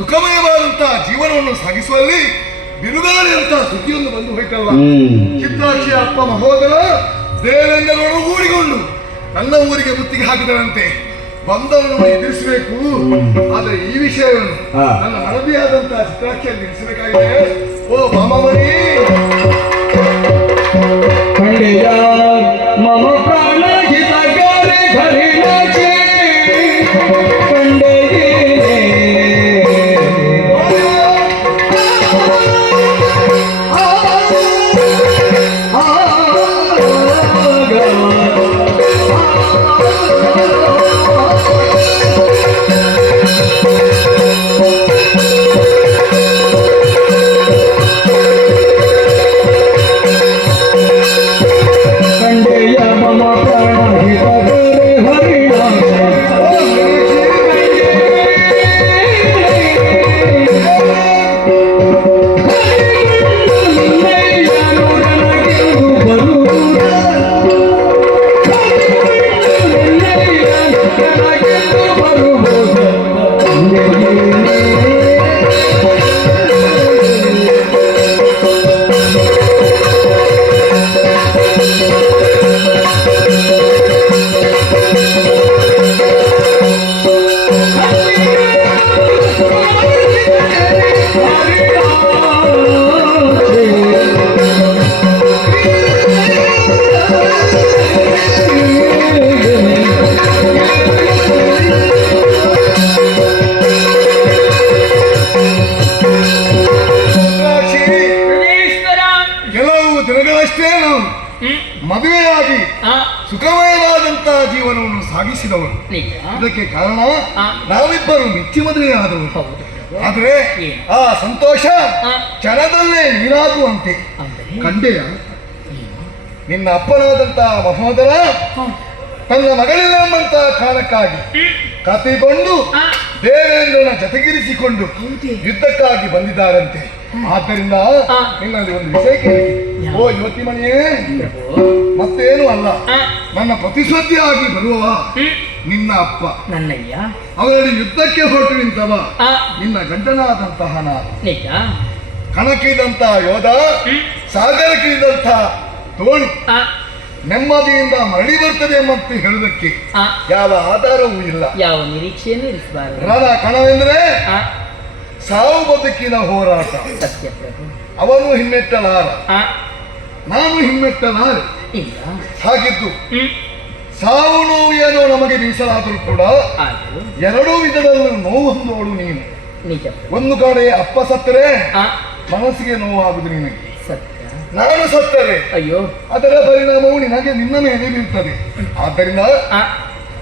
ಸುಖಮಯವಾದಂತಹ ಜೀವನವನ್ನು ಸಾಗಿಸುವಲ್ಲಿ ಬಿರುಗಾಳಿ ಅಂತ ಸುದ್ದಿಯೊಂದು ಬಂದು ಹೋಯ್ತಲ್ಲ ಚಿತ್ರಾಕ್ಷಿ ಅಪ್ಪ ಮಹೋದರ ದೇವೇಂದ್ರನೋಡು ಊರಿಗೊಂಡು ನನ್ನ ಊರಿಗೆ ಮುತ್ತಿಗೆ ಹಾಕಿದರಂತೆ. ಬಂದವನು ಎದುರಿಸಬೇಕು. ಆದ್ರೆ ಈ ವಿಷಯವನ್ನು. ನನ್ನ ಮನದಿಯಾದಂತಹ ಚಿತ್ರಾಕ್ಷಿಯಲ್ಲಿ ನಿಲ್ಲಿಸಬೇಕಾಗಿದೆ ಓ ಮಾಮಮಣಿ ಕೆಲವು ದಿನಗಳಷ್ಟೇ ನಾವು ಮದುವೆಯಾಗಿ ಆ. ಸುಖಮಯವಾದಂತಹ ಜೀವನವನ್ನು ಸಾಗಿಸಿದವರು ಇದಕ್ಕೆ ಕಾರಣ. ನಾವಿಬ್ಬರು ಮಿಚ್ಚಿ ಮದುವೆಯಾದವರು. ಆದರೆ ಆ ಸಂತೋಷ. ಕ್ಷಣದಲ್ಲೇ ನೀರಾಗುವಂತೆ. ಅಂದರೆ? ಕಂಡೆಯ? ನಿನ್ನ ಅಪ್ಪನಾದಂತಹ ಮಹೋದರ. ತನ್ನ ಮಗಳಿಲ್ಲಂಬಂತ ಕಾರಣಕ್ಕಾಗಿ ಕತಿಗೊಂಡು. ದೇವೇಂದ್ರನ ಜತೆಗಿರಿಸಿಕೊಂಡು? ಯುದ್ಧಕ್ಕಾಗಿ ಬಂದಿದ್ದಾರಂತೆ ಆದ್ದರಿಂದ. ನಿನ್ನಲ್ಲಿ ಒಂದು ವಿಷಯ ಕೇಳಿ? ಓ ಯುವತಿ ಮನೆಯೇ ಮತ್ತೇನು ಅಲ್ಲ. ನನ್ನ ಪ್ರತಿಸ್ಪರ್ಧಿಯಾಗಿ ಬರುವವ. ನಿನ್ನ ಅಪ್ಪ ನನ್ನಯ್ಯ ಅವರಲ್ಲಿ ಯುದ್ಧಕ್ಕೆ ಹೊರಟು ನಿಂತವ ನಿನ್ನ ಗಂಡನಾದಂತಹ ನಾನು ಕಣಕ್ಕಿದಂತಹ ಯೋಧ. ಸಾಗರಕ್ಕಿದಂತಹ ಆ. ನೆಮ್ಮದಿಯಿಂದ ಮರಳಿ ಬರ್ತದೆ ಮತ್ತೆ ಹೇಳುವುದಕ್ಕೆ ಆ. ಯಾವ ಆಧಾರವೂ ಇಲ್ಲ. ಯಾವ ನಿರೀಕ್ಷೆಯನ್ನು ಇರಿಸಬಾರದು. ರಣ ಕಣವೆಂದರೆ. ಸಾವು ಬದುಕಿನ ಹೋರಾಟ. ಸತ್ಯ ಪ್ರಭು. ಅವನು ಹಿಮ್ಮೆಟ್ಟಲಾರ. ನಾನು ಹಿಮ್ಮೆಟ್ಟಲಾರ. ಇಲ್ಲ. ಹಾಗಿದ್ದು. ಸಾವು ನೋವು ಏನೋ ನಮಗೆ ಮೀಸಲಾದರೂ ಕೂಡ ಎರಡೂ ವಿಧದಲ್ಲೂ ನೋವು ಹೊಂದೋಳು ನೀನು. ಒಂದು ಕಡೆ ಅಪ್ಪ ಸತ್ತರೆ ಮನಸ್ಸಿಗೆ ಮನಸ್ಸಿಗೆ ಆಗುದು ನಿನಗೆ. ಸತ್ಯ. ನಾನು ಸತ್ತರೆ. ಅಯ್ಯೋ. ಅದರ ಪರಿಣಾಮವು ನಿನಗೆ ನಿನ್ನ ಮೇಲೆ ಬೀಳ್ತದೆ. ಆದ್ದರಿಂದ.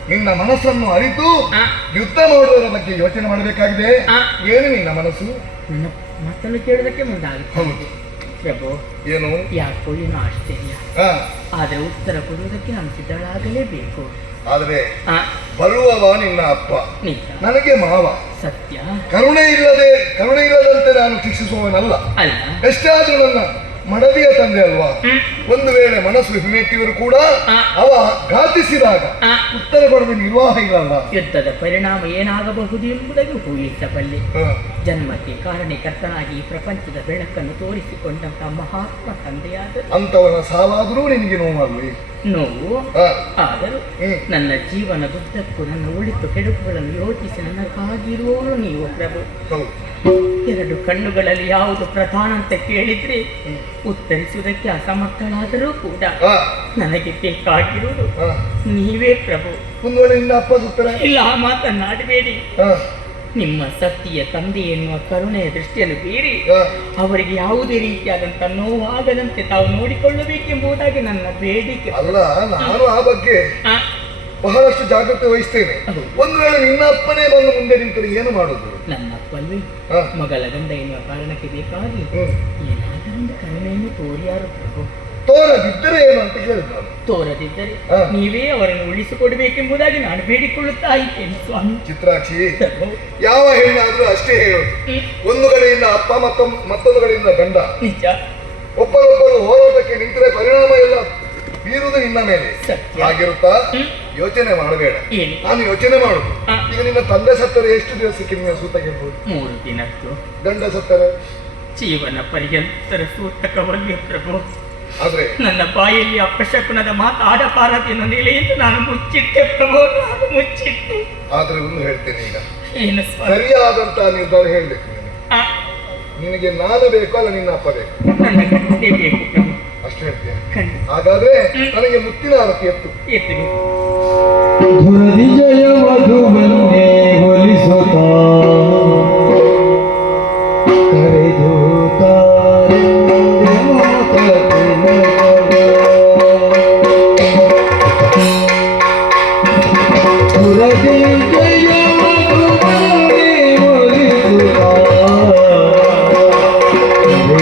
ನಿನ್ನ ಮನಸ್ಸನ್ನು ಅರಿತು. ಯುದ್ಧ ಮಾಡುವುದರ ಬಗ್ಗೆ ಯೋಚನೆ ಮಾಡಬೇಕಾಗಿದೆ. ಏನು ನಿನ್ನ ಮನಸ್ಸು? ನನ್ನ ಮಾತನ್ನು ಕೇಳೋದಕ್ಕೆ ಮುಂದಾಗುತ್ತೆ. ಹೌದು. ಪ್ರಭು ಏನು? ಯಾಕೋ ಏನು ಆಶ್ಚರ್ಯ. ಆದರೆ ಉತ್ತರ ಕೊಡುವುದಕ್ಕೆ ನಾನು ಸಿದ್ಧಳಾಗಲೇಬೇಕು. ಆದರೆ. ಬರುವವ ನಿನ್ನ ಅಪ್ಪ. ನನಗೆ ಮಾವ. ಸತ್ಯ. ಕರುಣೆ ಇಲ್ಲದೆ ಕರುಣೆ ಇಲ್ಲದಂತೆ ನಾನು ಶಿಕ್ಷಿಸುವವನಲ್ಲ. ಅಲ್ಲ. ಎಷ್ಟಾದ್ರೂ ನನ್ನ ಮಡದಿಯ ತಂದೆ ಅಲ್ವಾ? ಒಂದು ವೇಳೆ ಮನಸ್ಸು ಹಿಮ್ಮೆಟ್ಟಿವರು ಕೂಡ. ಅವ ಘಾತಿಸಿದಾಗ. ಉತ್ತರ ಕೊಡದ ನಿರ್ವಾಹ ಇಲ್ಲಲ್ಲ ಯುದ್ಧದ ಪರಿಣಾಮ ಏನಾಗಬಹುದು ಎಂಬುದಾಗಿ ಊಹಿಸಬಲ್ಲೆ ಜನ್ಮಕ್ಕೆ ಕಾರಣಕರ್ತನಾಗಿ ಈ ಪ್ರಪಂಚದ ಬೆಳಕನ್ನು ತೋರಿಸಿಕೊಂಡಂತ ಮಹಾತ್ಮ ತಂದೆಯಾದ ಅಂತವನ ಸಾವಾದರೂ ನಿನಗೆ ನೋವಲ್ಲಿ ನೋವು? ಆದರೂ ನನ್ನ ಜೀವನದುದ್ದಕ್ಕೂ ನನ್ನ ಉಳಿತು ಕೆಡುಕುಗಳನ್ನು ಯೋಚಿಸಿ ನನ್ನ ಕಾಗಿರುವವರು ನೀವು ಪ್ರಭು. ಎರಡು ಕಣ್ಣುಗಳಲ್ಲಿ ಯಾವುದು ಪ್ರಧಾನ ಅಂತ ಕೇಳಿದ್ರೆ ಉತ್ತರಿಸುವುದಕ್ಕೆ ಅಸಮರ್ಥಳಾದರೂ ಕೂಡ. ನನಗೆ ಬೇಕಾಗಿರುವುದು. ನೀವೇ ಪ್ರಭು ಉತ್ತರ ಇಲ್ಲ ಆ ಮಾತನ್ನಾಡಬೇಡಿ. ನಿಮ್ಮ ಸತ್ಯ ತಂದೆ ಎನ್ನುವ ಕರುಣೆಯ ದೃಷ್ಟಿಯನ್ನು ಬೀರಿ. ಅವರಿಗೆ ಯಾವುದೇ ರೀತಿಯಾದಂತಹ ನೋವು ಆಗದಂತೆ ತಾವು ನೋಡಿಕೊಳ್ಳಬೇಕೆಂಬುದಾಗಿ ನನ್ನ ಬೇಡಿಕೆ ಅಲ್ಲ ನಾನು ಆ ಬಗ್ಗೆ ಬಹಳಷ್ಟು ಜಾಗ್ರತೆ ವಹಿಸ್ತೇನೆ. ಒಂದು ವೇಳೆ ನಿನ್ನ ಅಪ್ಪನೇ ಬಂದು ಮುಂದೆ ನಿಂತರೆ ಏನು ಮಾಡುದು ನನ್ನ ಅಪ್ಪಲ್ವೇ ಹ. ಮಗಳ ಗಂಡ ಎನ್ನುವ ಕಾರಣಕ್ಕೆ ಬೇಕಾಗಿ ಏನಾದರೂ ಕರುಣೆಯನ್ನು ತೋರಿಯಾರು ಪ್ರಭು ತೋರದಿದ್ದರೆ ಏನು ಅಂತ ನಾನು ತೋರದಿದ್ದರೆ. ನೀವೇ ಅವರನ್ನು ಉಳಿಸಿಕೊಡಬೇಕೆಂಬುದಾಗಿ ನಾನು ಬೇಡಿಕೊಳ್ಳುತ್ತಾ ಇದ್ದೇನೆ ಸ್ವಾಮಿ. ಚಿತ್ರಾಕ್ಷಿ ಯಾವ ಹೆಣ್ಣಾದ್ರೂ ಅಷ್ಟೇ ಹೇಳೋದು. ಒಂದು ಕಡೆಯಿಂದ ಅಪ್ಪ ಮತ್ತು ಮತ್ತೊಂದು ಕಡೆಯಿಂದ ಗಂಡ. ನಿಜ. ಒಬ್ಬರೊಬ್ಬರು ಹೋರಾಟಕ್ಕೆ ನಿಂತರೆ ಪರಿಣಾಮ ಎಲ್ಲ ಬೀರುವುದು ನಿನ್ನ ಮೇಲೆ. ಆಗಿರುತ್ತಾ. ಯೋಚನೆ ಮಾಡಬೇಡ. ನಾನು ಯೋಚನೆ ಮಾಡುದು. ಈಗ ನಿನ್ನ ತಂದೆ ಸತ್ತರೆ ಎಷ್ಟು ದಿವಸಕ್ಕೆ ನಿನ್ನ ಸೂತಗಿರ್ಬೋದು ಮೂರು ದಿನ ಗಂಡ ಸತ್ತರೆ? ಜೀವನ ಪರ್ಯಂತರ ಸೂತಕವಲ್ಲಿ ಪ್ರಭು. ಆದ್ರೆ? ನನ್ನ ಬಾಯಲ್ಲಿ ಅಪಶಕುನದ ಮಾತು ಆಡಬಾರದೆನ್ನು ನೆಲೆಯಿಂದ ನಾನು ಮುಚ್ಚಿಟ್ಟೆ ಪ್ರಭು ನಾನು ಮುಚ್ಚಿಟ್ಟೆ. ಆದ್ರೆ ಒಂದು ಹೇಳ್ತೇನೆ ಈಗ. ಏನು ಸರಿಯಾದಂತ ನಿರ್ಧಾರ ಹೇಳ್ಬೇಕು ನೀನು. ನಿನಗೆ ನಾನು ಬೇಕು ಅಲ್ಲ ನಿನ್ನ ಅಪ್ಪ ಬೇಕು? ನನ್ನ ಬೇಕು ಪ್ರಭು. ಅಷ್ಟು ಹೇಳ್ತೇನೆ ಹಾಗಾದ್ರೆ ನನಗೆ ಮುತ್ತಿನ ಆರತಿ ಎತ್ತು. ಎತ್ತು ಜಯ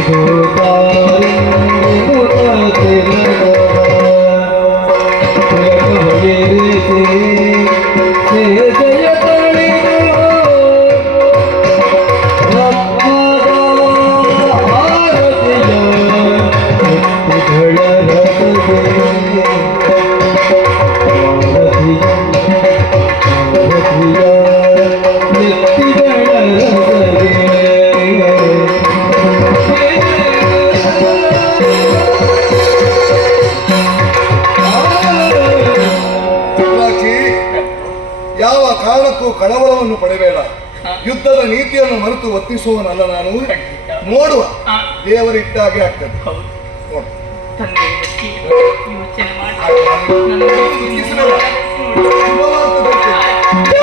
গোপা ಯುದ್ಧದ ನೀತಿಯನ್ನು ಮರೆತು ಒತ್ತಿಸುವವನಲ್ಲ ನಾನು. ನೋಡುವ. ದೇವರಿಟ್ಟಾಗೆ ಆಗ್ತದೆ. ಯೋಚನೆ